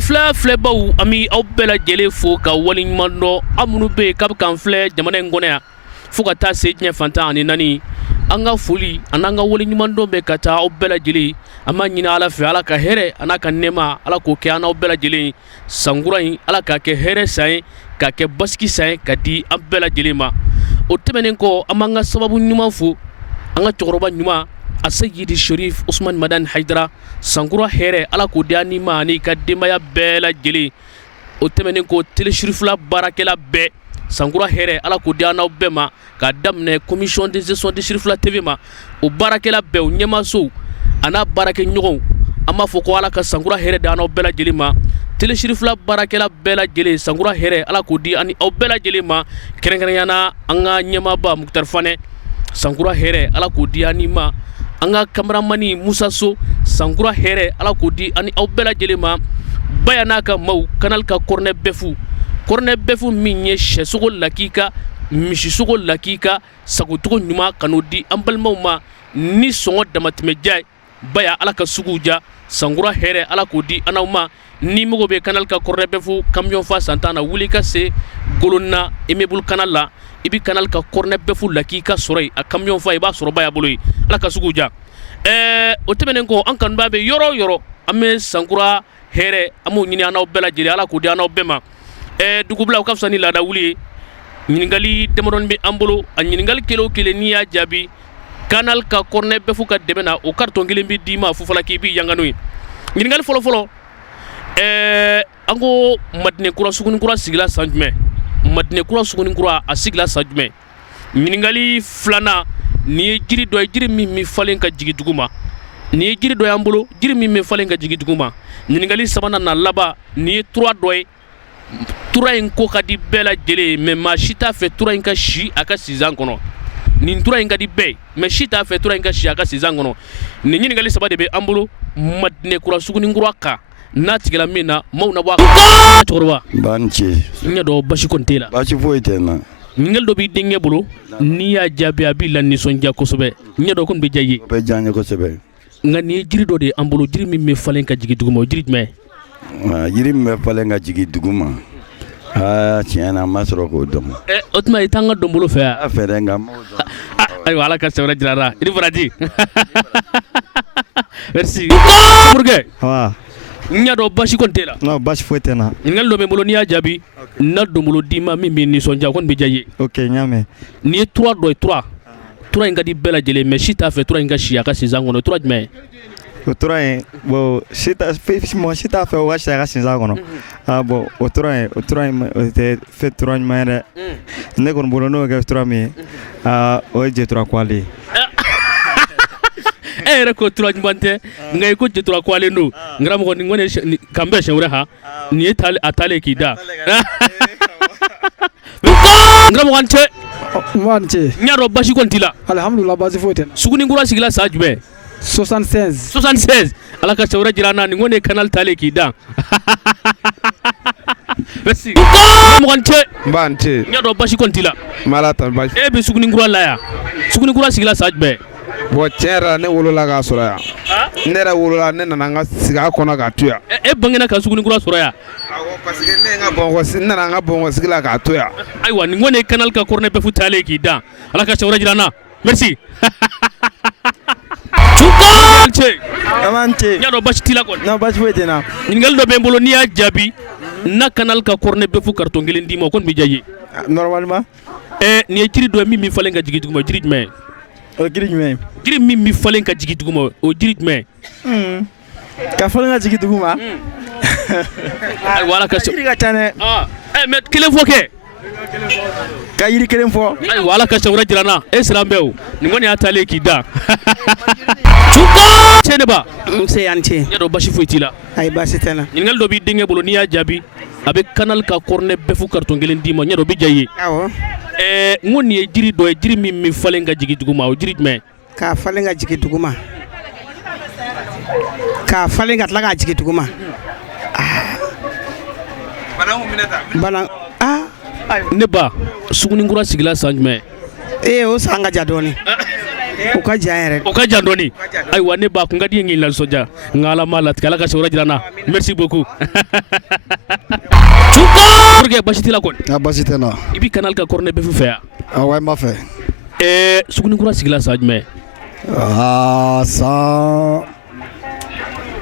fila filɛbaw an bɛ aw bɛɛ lajɛlen fo ka waleɲuman dɔn aw minnu bɛ yen k'a bɛ k'an filɛ jamana in kɔnɔ yan fo ka taa se diɲɛ fantan ani naani an ka foli ani an ka waleɲuman dɔn bɛ ka taa aw bɛɛ lajɛlen an b'a ɲini ala fɛ ala ka hɛrɛ a n'a ka nɛɛma ala k'o kɛ an n'aw bɛɛ lajɛlen sankura in ala k'a kɛ hɛrɛ san ye k'a kɛ basigi san ye ka di an bɛɛ lajɛlen ma o tɛmɛnen kɔ an b'an ka sababu ɲuman fo an ka cɛkɔrɔba ɲuman Asayidi Sherif Usman Madan Haidara sankura hɛrɛ ala k'o di an ni ma ani ka denbaya bɛɛ lajɛlen o tɛmɛnen kɔ teleshirifila baarakɛla bɛɛ sankura hɛrɛ ala k'o di an n'aw bɛɛ ma k'a daminɛ commission de gestion de shirifila TV ma o baarakɛla bɛɛ o ɲɛmaasow a n'a baarakɛɲɔgɔnw an b'a fɔ ko ala ka sankura hɛrɛ di an n'aw bɛɛ lajɛlen ma teleshirifila baarakɛla bɛɛ lajɛlen sankura hɛrɛ ala k'o di an ni aw bɛɛ lajɛlen ma kɛrɛnkɛrɛnyana an ka ɲɛmaaba Muktar Fanɛ sankura hɛrɛ ala k'o di an ni ma an ka kamaramani Musa So sankura hɛrɛ ala k'o di ani aw bɛɛ lajɛlen ma baya n'a ka maaw kanal ka kɔrɔnɛ bɛfu min ye sɛsogo lakika misisogo lakika sagotogo ɲuman ka n'o di an balimaw ma ni sɔngɔ damatɛmɛja baya ala ka suguw ja sankura hɛrɛ ala k'o di an n'aw ma ni mago bɛ kanal ka kɔrɔnɛ bɛfu camion fa santan na wuli ka se golonna immeuble kanal la i bi kanal ka kɔrɔnɛ bɛfu lakika sɔrɔ yen a camion fa i b'a sɔrɔ baya bolo yen ala ka suguw ja o tɛmɛnen kɔ an kanubaa bɛ yɔrɔ o yɔrɔ an bɛ sankura hɛrɛ an b'o ɲini an n'aw bɛɛ lajɛlen ala k'o di an n'aw bɛɛ ma dugubila o ka fisa ni laada wuli ye ɲininkali damadɔni bɛ an bolo a ɲininkali kelen o kelen n'i y'a jaabi kanal ka kɔrɔnɛ bɛfu ka dɛmɛ na o carton kelen bɛ d'i ma fo fɔla k'i b'i yanga n'o ye ɲininkali fɔlɔfɔlɔ an ko Madinɛkura Sugunikura sigila san jumɛn Madinɛkura Sugunikura a sigila san jumɛn ɲininkali filanan nin ye jiri dɔ ye jiri min bɛ falen ka jigin dugu ma nin ye jiri dɔ y'an bolo jiri min bɛ falen ka jigin dugu ma ɲininkali sabanan na laban nin ye tura dɔ ye tura in ko ka di bɛɛ lajɛlen ye mais maa si t'a fɛ tura in ka si a ka sizan kɔnɔ nin tura in ka di bɛɛ ye mais si t'a fɛ tura in ka si a ka sizan kɔnɔ nin ɲininkali saba de bɛ an bolo Madinɛkura Sugunikura kan n'a tigɛla min na maaw na bɔ a kan cɛkɔrɔba b'a ni ce n ɲɛ dɔn basi kɔni t'e la basi foyi tɛ n na ɲininkali dɔ b'i denkɛ bolo n'i y'a jaabi a b'i la nisɔndiya kosɛbɛ n ɲɛ dɔn ko nin bɛ diya i ye o bɛ diya n ye kosɛbɛ nka nin ye jiri dɔ de ye an bolo jiri min bɛ falen ka jigin dugu ma o jiri jumɛn yiri min bɛ falen ka jigin dugu ma tiɲɛ na n ma sɔrɔ k'o dɔn o tuma i t'an ka dɔn bolo fɛ yan a fɛ dɛ nka n m'o dɔn ayiwa ala ka sɛbɛrɛ jira la i ni baraji merci Morikɛ n y'a dɔn basi kɔni t'e la non basi foyi tɛ n na ɲininkali dɔ bɛ n bolo n'i y'a jaabi n na donbolo d'i ma min b'i nisɔndiya o kɔni bɛ diya i ye ok n y'a mɛn nin ye tura dɔ ye tura in ka di bɛɛ lajɛlen mais si t'a fɛ tura in ka si a ka sizan kɔnɔ tura jumɛn o tura in bon mɔgɔ si t'a fɛ o ka si a ka sizan kɔnɔ bon o tura in o tɛ fɛ tura ɲuman ye dɛ ne kɔni bolo n'o kɛ tura min ye o ye Jetura Kuwale ye e yɛrɛ ko tura ɲuman tɛ nka i ko Jetura Kuwale don n karamɔgɔ nin kɔni kan bɛn siɲɛ wɛrɛ ha nin ye a taalen k'i da n karamɔgɔ an cɛ n y'a dɔn basi kɔni t'i la alhamdulillah basi foyi tɛ Sugunikura sigila san jumɛn 76 ala ka sɛbɛrɛ jira an na nin kɔni ye kanal taalen k'i da merci karamɔgɔ an cɛ n b'a n ce n y'a dɔn basi kɔni t'i la m'ala ta basi e bɛ Sugunikura la yan Sugunikura sigila san jumɛn bon tiɲɛ yɛrɛ la ne wolola k'a sɔrɔ yan ne yɛrɛ wolola ne nana n ka sigi a kɔnɔ k'a to yan e bangena ka Sugunikura sɔrɔ yan awɔ parce que ne nana n ka Bamakɔ la k'a to yan ayiwa nin kɔni ye kanal ka kɔrɔnɛ bɛfu taalen k'i da ala ka sɛbɛrɛ jira an na merci n y'a dɔn basi t'i la kɔni non basi foyi tɛ n na ɲininkali dɔ bɛ n bolo n'i y'a jaabi na kanal ka kɔrɔnɛ bɛfu carton kelen d'i ma o kɔni bɛ diya i ye normalement nin ye jiri dɔ ye min bɛ falen ka jigin dugu ma jiri jumɛn o jiri jumɛn jiri min bɛ falen ka jigin dugu ma o jiri jumɛn ka falen ka jigin dugu ma ayiwa ala ka jiri ka ca dɛ mais kelen fɔ kɛ ka yiri kelen fɔ ayiwa ala ka sɛbɛrɛ jira an na e siran bɛ o nin kɔni y'a taalen k'i da cɛ ne ba n se yan ce n y'a dɔn basi foyi t'i la ayi basi tɛ n na ɲininkali dɔ b'i denkɛ bolo n'i y'a jaabi a bɛ kanal ka kɔrɔnɛ bɛfu carton kelen d'i ma n y'a dɔn o bɛ diya i ye awɔ n ko nin ye jiri dɔ ye jiri min bɛ falen ka jigin dugu ma o jiri jumɛn k'a falen ka jigin dugu ma k'a falen ka tila k'a jigin dugu ma bana ne ba Sugunikura sigila san jumɛn o san ka ja dɔɔni o ka jan yɛrɛ o ka jan dɔɔni ayiwa ne ba kun ka di n ye ŋin lanisɔndiya n ka ala m'a latigɛ ala ka sewura jira n na merci beaucoup Pourquoi basi t'i la kɔni basi tɛ n na i bɛ canal ka corner bɛɛ fɛ yan awɔ n b'a fɛ Sugunikura sigila san jumɛn san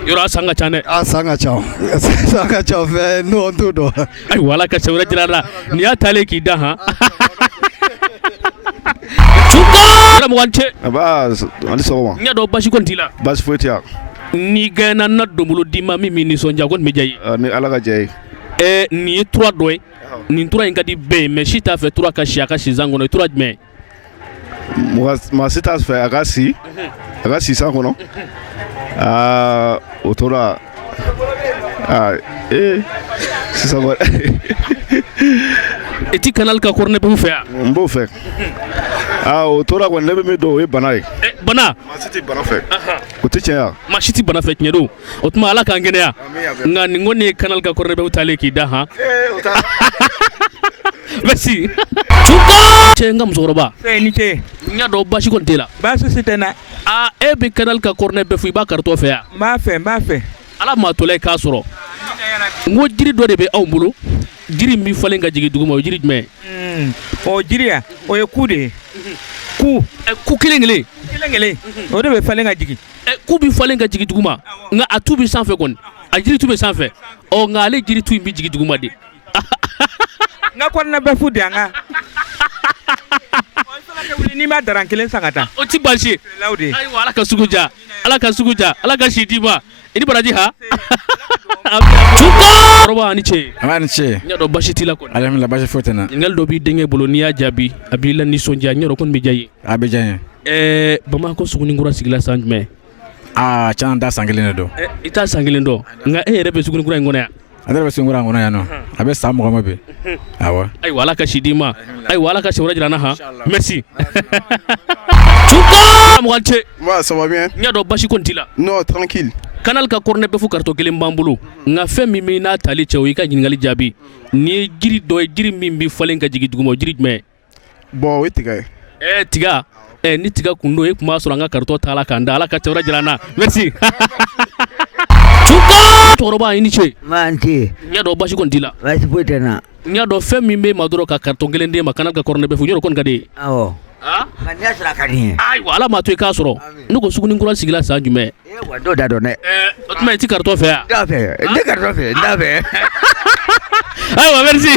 yɔrɔ a san ka ca dɛ san ka ca fɛ n'o t'o dɔn ayiwa ala ka sewura jira n na nin y'a taalen k'i da han karamɔgɔ an cɛ ani sɔgɔma n y'a dɔn basi kɔni t'i la basi foyi tɛ yan n'i gɛnna na donbolo d'i ma min b'i nisɔndiya kɔni bɛ diya i ye ni ala ka jɛ ye nin ye tura dɔ ye nin tura in ka di bɛɛ ye mais si t'a fɛ tura ka si a ka sizan kɔnɔ tura jumɛn maa si t'a fɛ a ka si san kɔnɔ o tora sisan kɔni i ti canal ka corner bɛɛ fɛ yan n b'o fɛ o tora kɔni ne bɛ min dɔn o ye bana ye bana maa si tɛ bana fɛ o tɛ tiɲɛ yan maa si tɛ bana fɛ tiɲɛ don o tuma ala k'an kɛnɛya nka nin kɔni ye canal ka corner bɛɛ taalen k'i da han merci cɛ n ka musokɔrɔba ni ce n y'a dɔn basi kɔni t'e la baasi si tɛ n na e bɛ canal ka corner bɛɛ fɔ i b'a karitɔ fɛ yan n b'a fɛ ala maa tɔla ye k'a sɔrɔ n ko jiri dɔ de bɛ anw bolo jiri min falen ka jigin duguma o jiri jumɛn o jiri ya o ye ku de ye ku kelen kelen o de bɛ falen ka jigin ku bi falen ka jigin duguma nka a tu bi sanfɛ kɔni a jiri tu bɛ sanfɛ nka ale jiri tu in bi jigin duguma de n ka kɔnɔna bɛɛ fu de an ka n'i ma daran kelen san ka taa o ti baasi ye ayiwa ala ka sugu ja ala ka si d'i ma i ni baraji ha kɔrɔba ani ce a ni ce n y'a dɔn basi t'i la kɔni alhamdulilah basi foyi tɛ n na ɲininkali dɔ b'i denkɛ bolo n'i y'a jaabi a b'i la nisɔndiya n y'a dɔn kɔni bɛ diya i ye a bɛ diya n ye Bamakɔ Sugunikura sigila san jumɛn tiɲɛ n ta san kelen de dɔn i t'a san kelen dɔn nka e yɛrɛ bɛ Sugunikura in kɔnɔ yan a yɛrɛ bɛ Sugunikura in kɔnɔ yan nɔ a bɛ san 20 ma bi awɔ ayiwa ala ka si d'i ma ayiwa ala ka sewura jira n na han merci mugan cɛ ça va bien n y'a dɔn basi kɔni t'i la non tranquille canal ka corner bɛɛ fo karitɔ kelen b'an bolo nka fɛn min bɛ n'a tali cɛ o y'i ka ɲininkali jaabi nin ye jiri dɔ ye jiri min bɛ falen ka jigin duguma o jiri jumɛn bon o ye tiga ye tiga ni tiga kun don e tun b'a sɔrɔ an ka karitɔ t'a la k'an da ala ka sewura jira n na merci cɛkɔrɔba i ni ce n tɛ n y'a dɔn basi kɔni t'i la basi foyi tɛ n na n y'a dɔn fɛn min bɛ ma dɔrɔn ka karitɔ kelen d'e ma canal ka corner bɛɛ fo yɔrɔ kɔni ka di ye awɔ nka n'i y'a sɔrɔ a ka di n ye ayiwa ala m'a to i k'a sɔrɔ ne ko Sugunikura sigila san jumɛn wa dɔw da dɔn dɛ o tuma i ti karitɔ fɛ yan n t'a fɛ n tɛ karitɔ fɛ n t'a fɛ ayiwa merci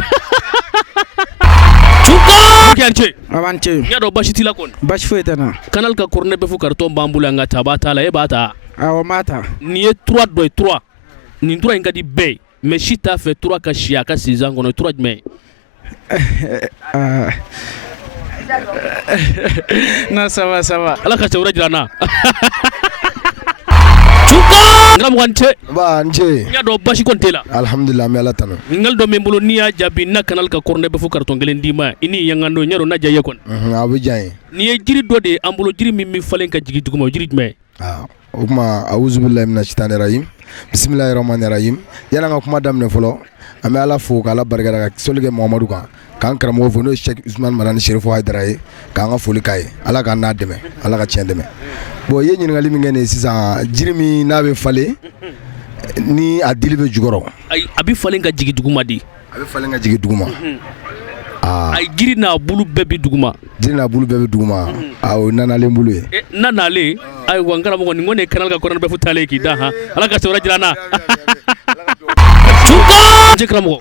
ce aban ce n y'a dɔn basi t'i la kɔni basi foyi tɛ n na canal ka corner bɛɛ fo karitɔ b'an bolo yan nka taba t'a la e b'a ta awɔ n b'a ta nin ye tura dɔ ye tura nin tura in ka di bɛɛ ye mais si t'a fɛ tura ka si a ka sizan kɔnɔ tura jumɛn non ça va ala ka sewura jira n na n ka mugan cɛ n ce n y'a dɔn basi kɔni t'e la alhamdulilah an bɛ ala tanu ɲininkali dɔ bɛ n bolo n'i y'a jaabi n na canal ka corner bɛɛ fo karitɔ kelen d'i ma i ni yangan don n y'a dɔn n'a diya i ye kɔni a bɛ diya n ye nin ye jiri dɔ de ye an bolo jiri min bɛ falen ka jigin duguma o jiri jumɛn o kuma awuzubilahi mina shitani rajim bisimilahi rahmani rahim yanni an ka kuma daminɛ fɔlɔ an bɛ ala fo k'ala barikada ka soli kɛ Muhamadu kan k'an karamɔgɔ fo n'o ye Sheikh Usmane Madani Sherifo Hayidara ye k'an ka foli k'a ye ala k'an n'a dɛmɛ ala ka tiɲɛ dɛmɛ bon i ye ɲininkali min kɛ nin ye sisan jiri min n'a bɛ falen ni a dili bɛ jukɔrɔ ayi a bɛ falen ka jigin duguma de a bɛ falen ka jigin duguma ayi jiri n'a bulu bɛɛ bɛ duguma jiri n'a bulu bɛɛ bɛ duguma o ye nanalen bulu ye na nalen ayiwa n karamɔgɔ nin kɔni ye canal ka corner bɛɛ fo taalen k'i da han ala ka sewura jira n na n karamɔgɔ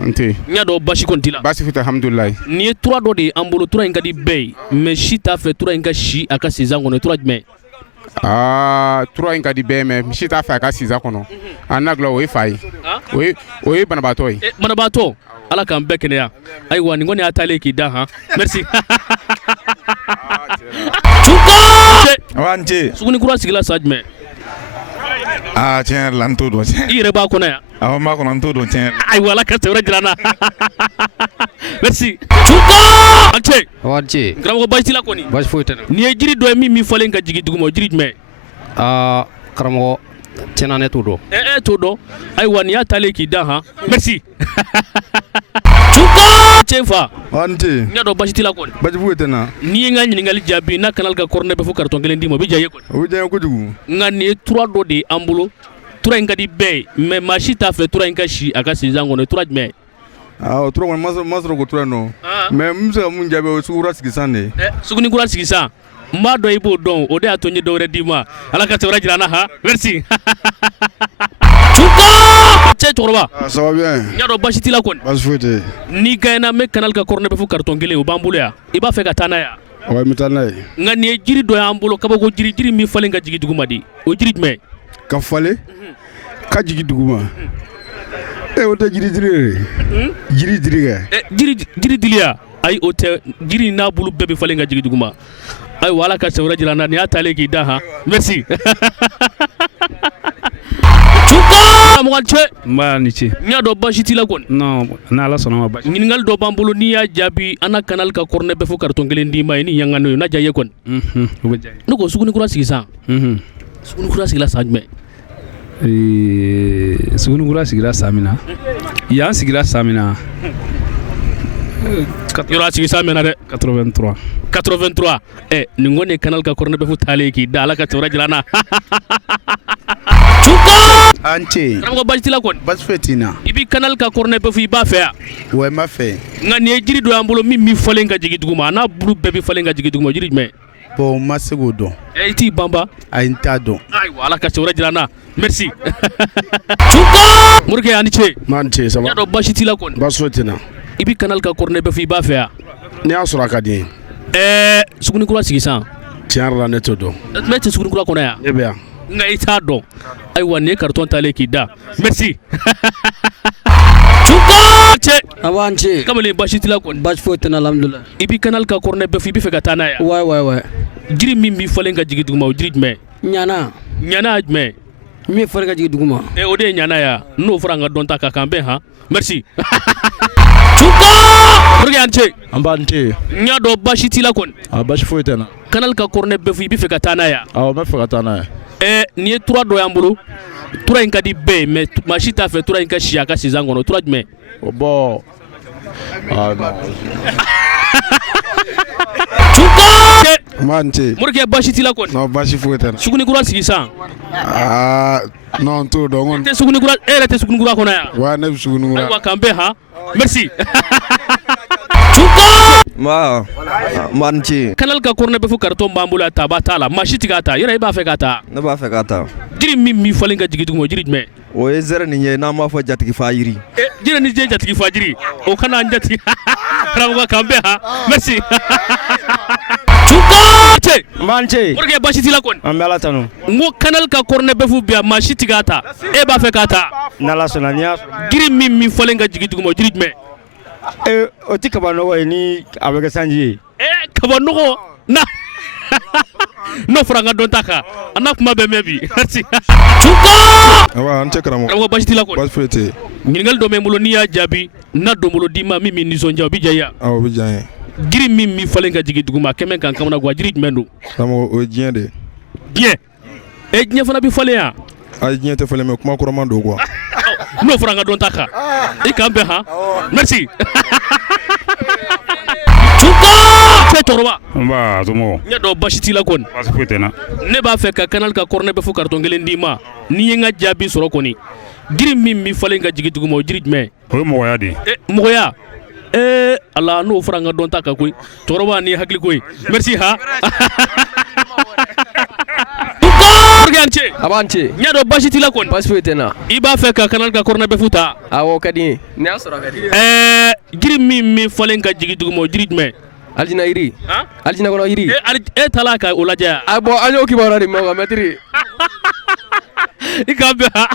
n tɛ n y'a dɔn basi kɔni t'i la basi foyi tɛ alhamdulilayi nin ye tura dɔ de ye an bolo tura in ka di bɛɛ ye mais si t'a fɛ tura in ka si a ka sizan kɔnɔ tura jumɛn tura in ka di bɛɛ mɛ si t'a fɛ a ka sizan kɔnɔ a na dilan o ye fa ye o ye banabaatɔ ye banabaatɔ ala k'an bɛɛ kɛnɛya ayiwa nin kɔni y'a taalen k'i da han merci n ce Sugunikura sigila san jumɛn tiɲɛ yɛrɛ la n t'o dɔn tiɲɛ i yɛrɛ b'a kɔnɔ yan awɔ n b'a kɔnɔ n t'o dɔn tiɲɛ ayiwa ala ka sewura jira n na merci an cɛ wari ce karamɔgɔ basi t'i la kɔni basi foyi tɛ na nin ye jiri dɔ ye min bɛ falen ka jigin duguma o jiri jumɛn karamɔgɔ tiɲɛna ne t'o dɔn t'o dɔn ayiwa nin y'a taalen k'i da han merci cɛ fa An tɛ n y'a dɔn basi t'i la kɔni basi foyi tɛ n na. n'i ye n ka ɲininkali jaabi n'a kanal ka kɔrɔnɛ bɛ fo carton kelen d'i ma o bɛ diya i ye kɔni O bɛ diya n ye kojugu. nka nin ye tura dɔ de ye an bolo tura in ka di bɛɛ ye mais maa si t'a fɛ tura in ka si a ka sinzan kɔnɔ tura jumɛn ye O tura kɔni ma sɔrɔ ko tura yen nɔ. Mais n bɛ se ka mun jaabi o ye sugura sigi san de. sugunikura sigi san n b'a dɔn i b'o dɔn o de y'a to n ye dɔ wɛrɛ d'i ma ala ka tɛmɛrɛ jira an na ha merci cɛ cɛkɔrɔba Ça va bien. n y'a dɔn basi t'i la kɔni Basi foyi tɛ. n'i gagnera n bɛ canal ka kɔrɔnɛ bɛ fo carton kelen o b'an bolo yan i b'a fɛ ka taa n'a ye Wa n bɛ taa n'a ye. nka nin ye jiri dɔ y'an bolo kabako jiri min falen ka jigin duguma di o jiri jumɛn Ka falen ka jigin duguma. O tɛ jiri dili ye. Jiri dili kɛ. jiri diliya ayi o tɛ jiri n'a bulu bɛɛ bɛ falen ka jigin duguma ayiwa ala ka sɛbɛrɛ jira an na nin y'a taalen k'i da han merci karamɔgɔ cɛ n b'a ni ce n y'a dɔn basi t'i la kɔni non n'ala sɔnna ma basi ɲininkali dɔ b'an bolo n'i y'a jaabi an na canal ka kɔrɔnɛ bɛ fo carton kelen d'i ma ye ni yanga n'o ye n'a diya i ye kɔni o bɛ diya ne ko sugunikura sigi san sugunikura sigila san jumɛn sugunikura sigira san min na yan sigira san min na yɔrɔ a sigi san mɛnna dɛ 83 83 nin kɔni ye canal ka kɔrɔnɛ bɛ fo taalen k'i da ala ka tɛmɛrɛ jira an na An tɛ. karamɔgɔ basi t'i la kɔni Basi foyi t'i na. i b'i canal ka kɔrɔnɛ bɛ fo i b'a fɛ yan Wa n b'a fɛ. nka nin ye jiri dɔ y'an bolo min bɛ falen ka jigin duguma a n'a bulu bɛɛ bɛ falen ka jigin duguma jiri jumɛn Bon n ma se k'o dɔn. i t'i banba Ayi n t'a dɔn. ayiwa ala ka sɛbɛrɛ jira an na merci morikɛ a ni ce M'an tɛ ça n y'a va. dɔn basi t'i la kɔni Basi foyi tɛ n na. i b'i canal ka kɔrɔnɛ bɛ fo i b'a fɛ yan N'i y'a sɔrɔ a ka di n ye. sugunikura sigi san Tiɲɛ yɛrɛ la ne t'o dɔn. ne tɛ sugunikura kɔnɔ yan Ne bɛ yan. nka i t'a dɔn ayiwa nin ye carton taalen k'i da merci cɛ a b'an ce kamalen basi t'i la kɔni basi foyi tɛ n na alhamdulilayi i b'i canal ka kɔrɔnɛ bɛ fo i bɛ fɛ ka taa n'a ye ouais jiri min b'i falen ka jigin duguma o jiri jumɛn ɲana ɲana jumɛn min fɔra ka jigin duguma o de ye ɲana ye a n'o fɔra an ka dɔn ta ka kan bɛn han merci morikɛ a ni ce An b'a tɛ. n y'a dɔn basi t'i la kɔni Basi foyi tɛ n na. canal ka kɔrɔnɛ bɛ fo i bɛ fɛ ka taa n'a ye Awɔ n bɛ fɛ ka taa n'a ye. nin ye tura dɔ y'an bolo tura in ka di bɛɛ ye mais maa si t'a fɛ tura in ka si a ka sinzan kɔnɔ tura jumɛn Bon. M'an tɛ. morikɛ basi t'i la kɔni Non basi foyi tɛ n na. sugunikura sigi san Non n t'o dɔn. tɛ sugunikura e yɛrɛ tɛ sugunikura kɔnɔ yan Wa ne bɛ sugunikura. ayiwa k'an bɛn han merci Man ce. canal ka kɔrɔnɛ bɛ fo carton b'an bolo a ta b'a t'a la maa si tɛ k'a ta yɔrɔ i b'a fɛ k'a ta Ne b'a fɛ k'a ta. jiri min b'i falen ka jigin duguma o jiri jumɛn O ye zɛrɛ nin ye n'an b'a fɔ jatigi fa yiri. jiri ni je jatigi fa jiri o kana an jatigi karamɔgɔ k'an bɛn han merci cɛ M'an ce. morikɛ basi t'i la kɔni An bɛ ala tanu. n ko canal ka kɔrɔnɛ bɛ fo bi a maa si tɛ k'a ta e b'a fɛ k'a ta N'ala sɔnna n'i y'a sɔrɔ. jiri min falen ka jigin duguma o jiri jumɛn O tɛ kaba nɔgɔ ye ni a bɛ kɛ sanji ye. kaba nɔgɔ na n'o fɔra an ka dɔn ta kan an na kuma bɛ mɛn bi merci Awa an tɛ karamɔgɔ. karamɔgɔ basi t'i la kɔni Basi foyi tɛ. ɲininkali dɔ bɛ n bolo n'i y'a jaabi n'a donbolo d'i ma min b'i nisɔndiya o bɛ diya i ye Awɔ o bɛ diya n ye. jiri min b'i falen ka jigin duguma a kɛ mɛ k'an kamana gan jiri jumɛn don Karamɔgɔ o ye diɲɛ de ye. diɲɛ diɲɛ fana bɛ falen yan Ayi diɲɛ tɛ falen mais kuma kɔrɔman don quoi. n'o fɔra an ka dɔn ta kan i k'an bɛn han merci cɛ cɛkɔrɔba nba somɔgɔw n y'a dɔn basi t'i la kɔni basi foyi tɛ n na ne b'a fɛ ka canal ka kɔrɔnɛ bɛ fo carton kelen d'i ma n'i ye n ka jaabi sɔrɔ kɔni jiri min b'i falen ka jigin duguma o jiri jumɛn o ye mɔgɔya de ye mɔgɔya ala n'o fɔra an ka dɔn ta kan koyi cɛkɔrɔba ni hakili koyi merci ha a b'an ce n y'a dɔn basi t'i la kɔni basi foyi tɛ n na i b'a fɛ ka canal ka kɔrɔnɛ bɛ fo ta awɔ ka di n ye n'i y'a sɔrɔ a ka di n ye jiri min bɛ falen ka jigin duguma o jiri jumɛn alijina yiri alijina kɔnɔ yiri e taala ka o lajɛ yan a bɔn an y'o kibaruya de mɛn wa mɛtiri i k'an bɛn ha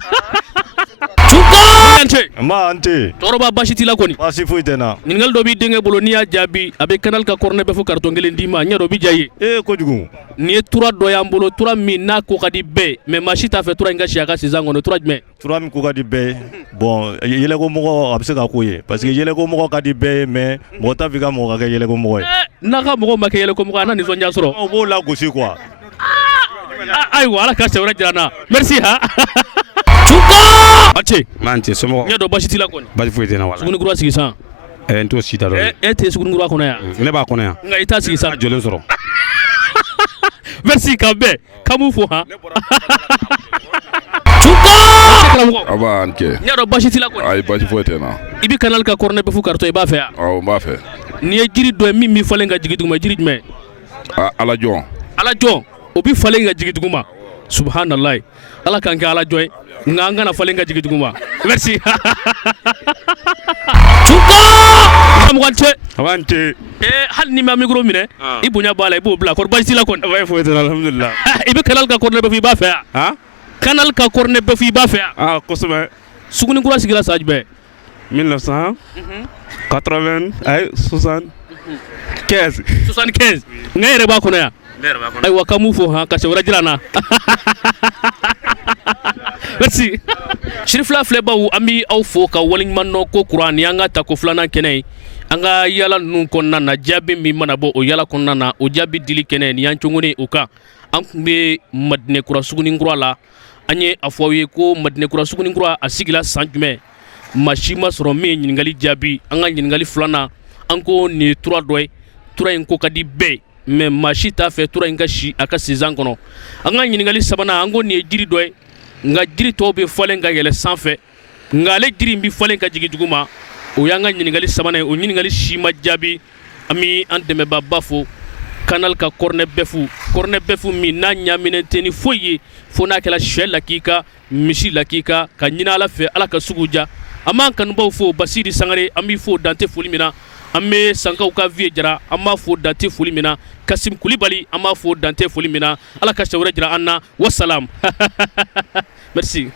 M'an tɛ. cɛkɔrɔba basi t'i la kɔni Basi foyi tɛ n na. ɲininkali dɔ b'i denkɛ bolo n'i y'a jaabi a bɛ canal ka kɔrɔnɛ bɛ fo carton kelen d'i ma n y'a dɔn o bɛ diya i ye Kojugu. nin ye tura dɔ y'an bolo tura min n'a ko ka di bɛɛ ye mais maa si t'a fɛ tura in ka si a ka sinzan kɔnɔ tura jumɛn Tura min ko ka di bɛɛ ye. Bon yɛlɛkomɔgɔ a bɛ se ka k'o ye parce que yɛlɛkomɔgɔ ka di bɛɛ ye mais mɔgɔ t'a fɛ i ka mɔgɔ ka kɛ yɛlɛkomɔgɔ ye. n'a ka mɔgɔw ma kɛ yɛlɛkomɔgɔ a na nisɔndiya sɔrɔ O b'o lagosi quoi. ayiwa ala ka sɛbɛrɛ jira n na merci ha a cɛ m'an tɛ somɔgɔw n y'a dɔn basi t'i la kɔni basi foyi tɛ n na wala sugunikura sigi san n t'o si ta dɔn e tɛ sugunikura kɔnɔ yan ne b'a kɔnɔ yan nka i t'a sigi sa jɔlen sɔrɔ merci ka bɛɛ ka mun fɔ han a b'a kɛ n y'a dɔn basi t'i la kɔni ayi basi foyi tɛ n na i bɛ canal ka cornet bɛfu karitɔ i b'a fɛ yan awɔ n b'a fɛ nin ye jiri dɔ ye min bɛ falen ka jigin duguma jiri jumɛn alajɔn alajɔn o bɛ falen ka jigin duguma subhanallah ala k'an kɛ alajɔ ye nka an kana falen ka jigin duguma merci mugan cɛ a b'an cɛ hali ni ma micro minɛ i bonya b'a la i b'o bila kɔrɔ basi t'i la kɔni a foyi tɛ n na alhamdulilah i bɛ canal ka cornet bɛfu i b'a fɛ yan canal ka cornet bɛfu i b'a fɛ yan kosɛbɛ sugunikura sigira san jumɛn 1980 ayi 75 75 nka yɛrɛ b'a kɔnɔ yan ayiwa ka mun fɔ han ka sɛ wɛrɛ jira n na merci sirifila filɛbaw an bɛ aw fo ka waleɲuman dɔn ko kura ni an ka tako filanan kɛnɛ ye an ka yala ninnu kɔnɔna na jaabi min mana bɔ o yala kɔnɔna na o jaabi dili kɛnɛ ni y'an congoni o kan an tun bɛ madinɛkura sugunikura la an ye a fɔ aw ye ko madinɛkura sugunikura a sigila san jumɛn maa si ma sɔrɔ min ye ɲininkali jaabi an ka ɲininkali filanan an ko nin ye tura dɔ ye tura in ko ka di bɛɛ ye mais maa si t'a fɛ tura in ka si a ka sizan kɔnɔ an ka ɲininkali sabanan an ko nin ye jiri dɔ ye nka jiri tɔw bɛ falen ka yɛlɛ sanfɛ nka ale jiri in bɛ falen ka jigin duguma o y'an ka ɲininkali sabanan ye o ɲininkali si ma jaabi an bɛ an dɛmɛbaaba fo canal ka cornet bɛfu min n'a ɲaaminen tɛ ni foyi ye fo n'a kɛra sɛ lakika misi lakika ka ɲini ala fɛ ala ka sugu ja an b'an kanubaw fo basiri sangare an b'i fo dante foli min na an bɛ sankaw ka vie jara an b'a fo dante foli min na kasim kulibali an b'a fo dante foli min na ala ka sɛ wɛrɛ jira an na wasalam merci